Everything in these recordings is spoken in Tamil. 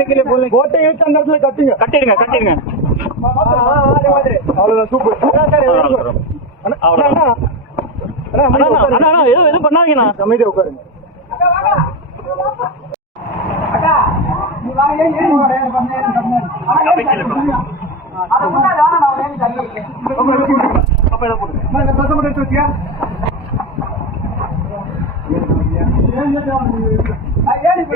நிக்கல போல கோட்டை இழுத்து அந்த இடத்துல கட்டுங்க. கட்டிடுங்க கட்டிடுங்க. அவ்வளவுதான் சூப்பர் அண்ணா, அண்ணா, அண்ணா. அண்ணா, அண்ணா. அமைதியா அண்ணா, உட்காருங்க. அண்ணா எதுவும் பண்ணாதீங்கண்ணா. அமைதியா உட்காருங்க. அவுட்ல பிடிங்க.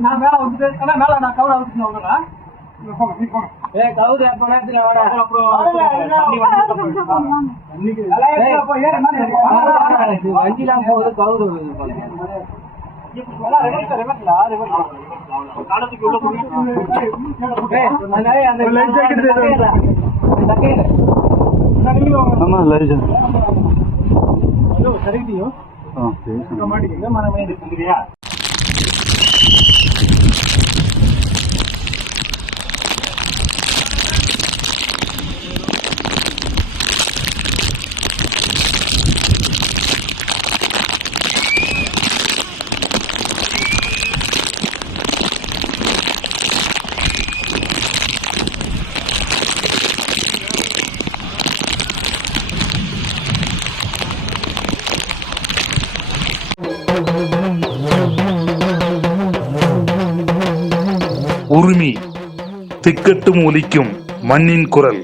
நான் மேல மேல நான் கவர் வந்து ஏய், அப்போ வண்டிலாம் போகுது கவுரு காலத்துக்கு உள்ள ஹலோ, சரிட்டியோ? ஆ உரிமை திக்கட்டும் ஒலிக்கும் மண்ணின் குரல்.